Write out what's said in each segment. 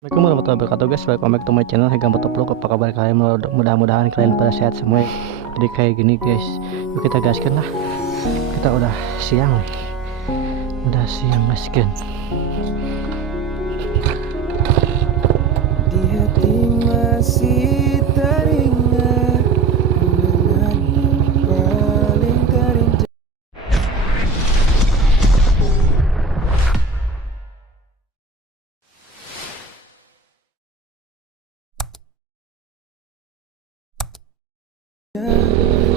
Assalamualaikum warahmatullahi wabarakatuh guys, welcome back to my channel. Hey Gambar Vlog, apa kabar kalian? Mudah-mudahan kalian pada sehat semua ya. Jadi kayak gini guys, yuk kita gaskan lah. Kita udah siang nih, udah siang gaskan. Di hati masih teringat kenangan paling terindah.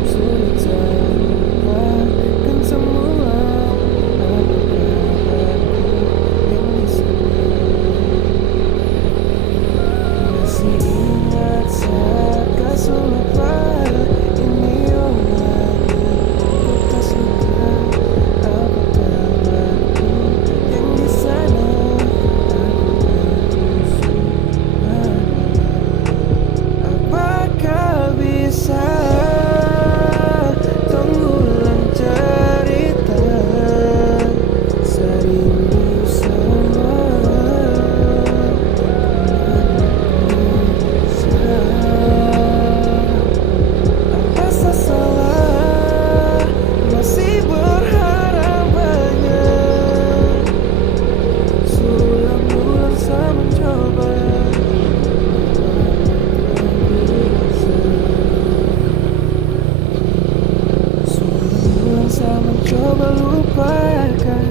Sulit saya lupakan semua apa yang di sana. Masih ingat saat kau lupa ini orang bekas luka. Apa kabarku yang di sana? Aku tak apakah bisa mengulang cerita serindu sama apa salah masih berharap banyak sulang-ulang saya mencoba. Saya mencoba lupakan,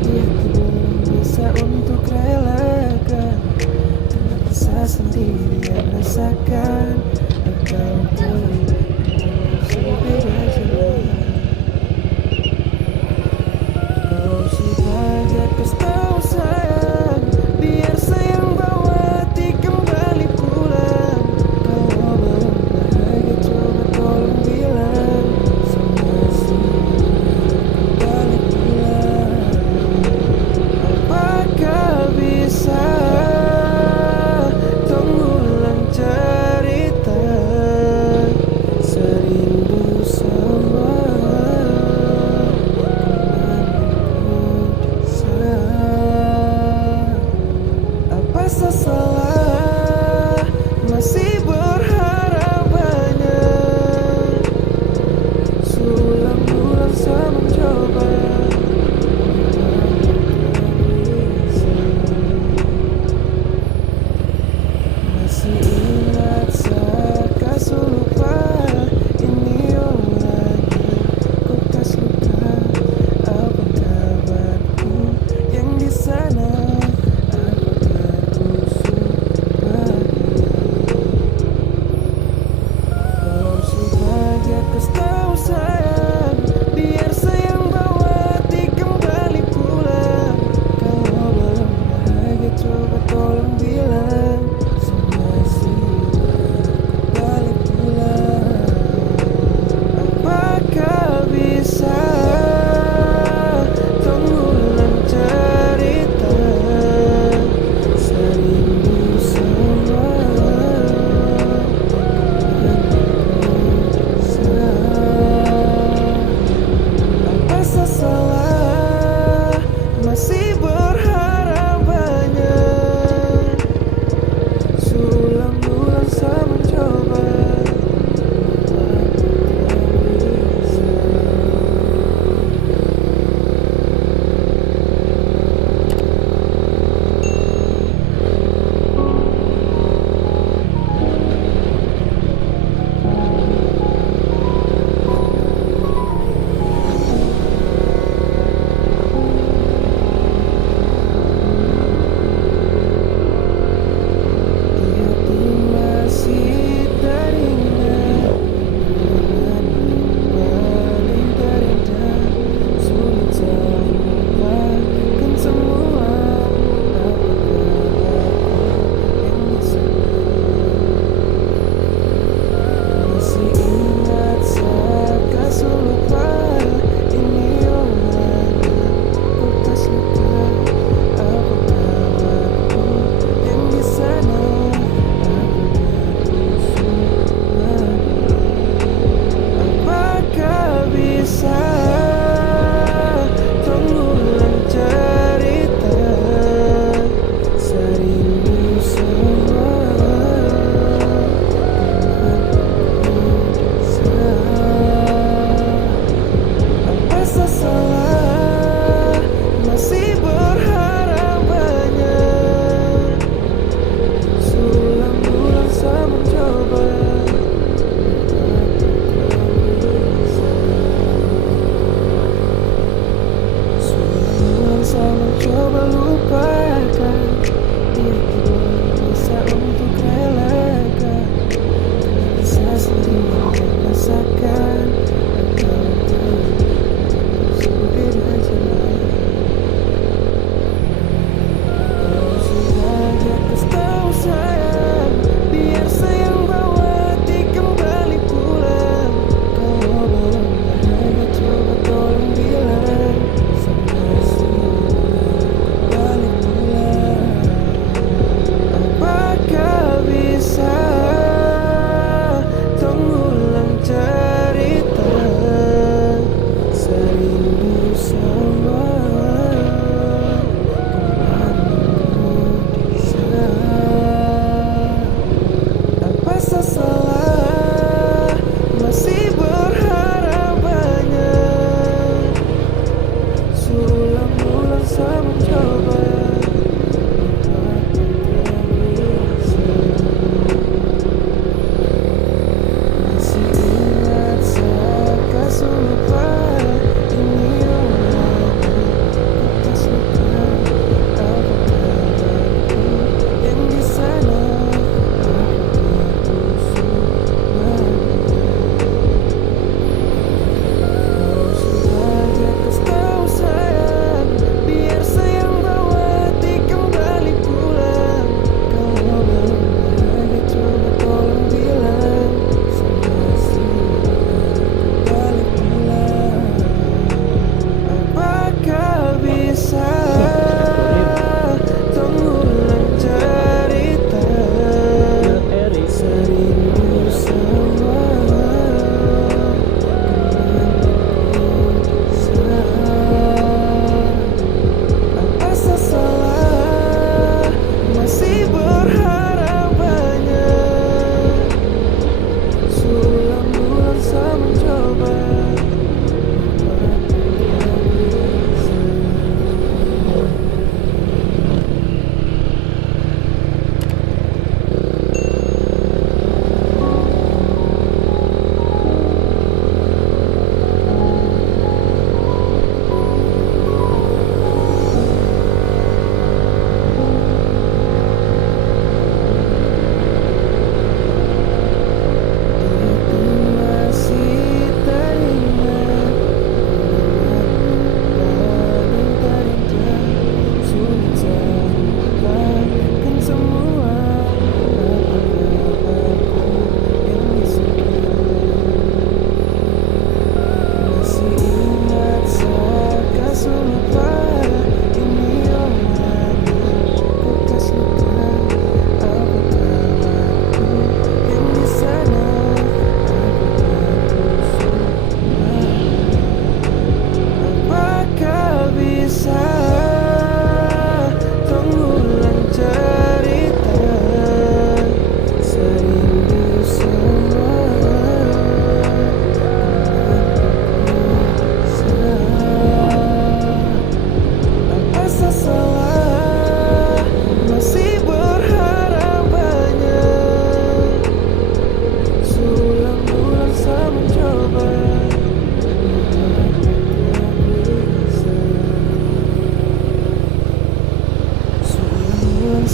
dia belum bisa untuk relakan. Kenapa saya sendiri yang rasakan engkau berbeda jalan. Kau sebagai pestau sayang, biar sayang bawa hati kembali pulang. Kalau belum bahagia coba tolong bilang sama si balik pulang. Apakah bisa mengulang cerita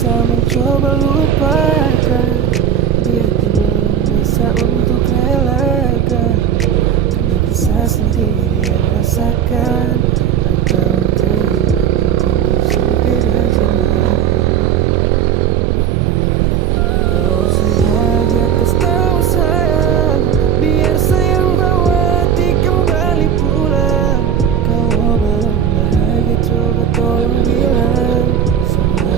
berusaha mencoba lupakan, dia belum bisa untuk relakan, karena bisa sendiri yang rasakan. Atau sempit aja. Kau sengaja kasih tahu sayang, biar sayang bawa hati kembali pulang. Kalau belum bahagia coba tolong bilang sama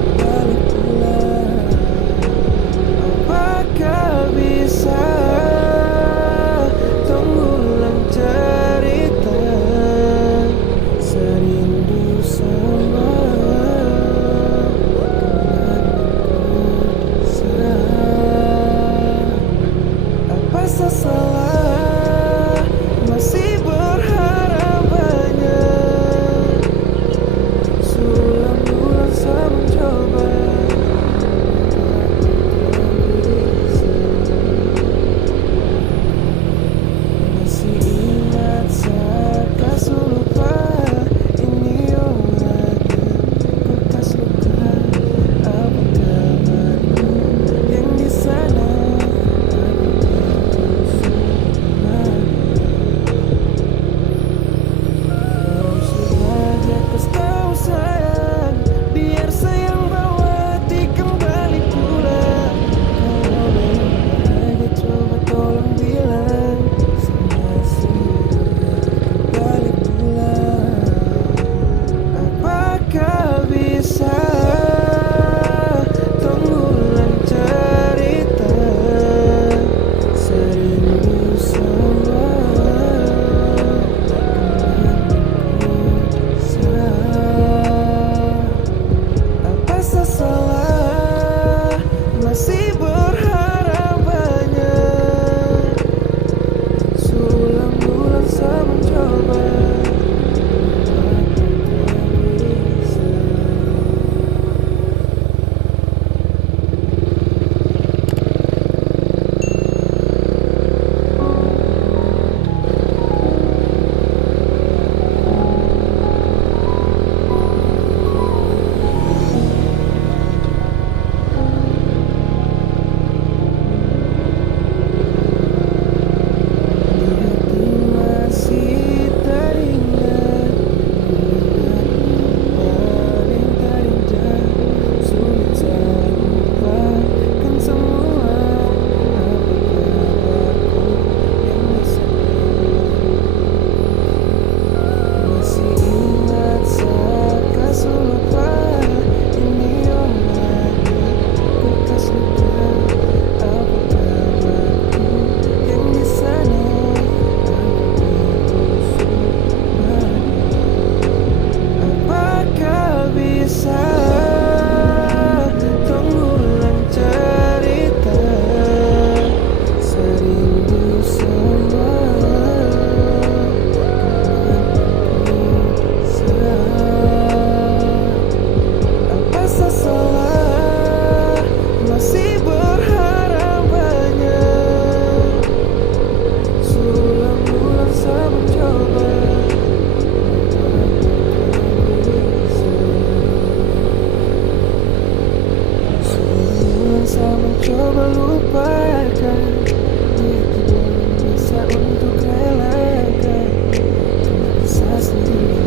kembali pulang. Apakah bisa tenggelam cerita serindu sama apa salah masih berharap banyak, sulang-ulang saya mencoba. Masih ingat saat kasih lupa, ini orang bekas luka. Apa kabarku yang di sana? Kau sengaja kasih tahu sayang, biar sayang bawa hati kembali pulang. Kalau belum bahagia coba tolong bilang sama kembali pulang. Apakah bisa tenggelam cerita serindu sama apa salah masih berharap banyak, sulang-ulang saya mencoba. Masih teringat, paling terindah, sulit saya lupakan semua. Masih ingat saat kasih lupa, ini orang bekas luka. Apa kabarku yang di sana? Apakah bisa tenggelam cerita serindu sama apa salah masih berharap banyak, sulang-ulang saya mencoba. Sulang-ulang saya mencoba lupakan, dia belum bisa untuk relakan, karena bisa sendiri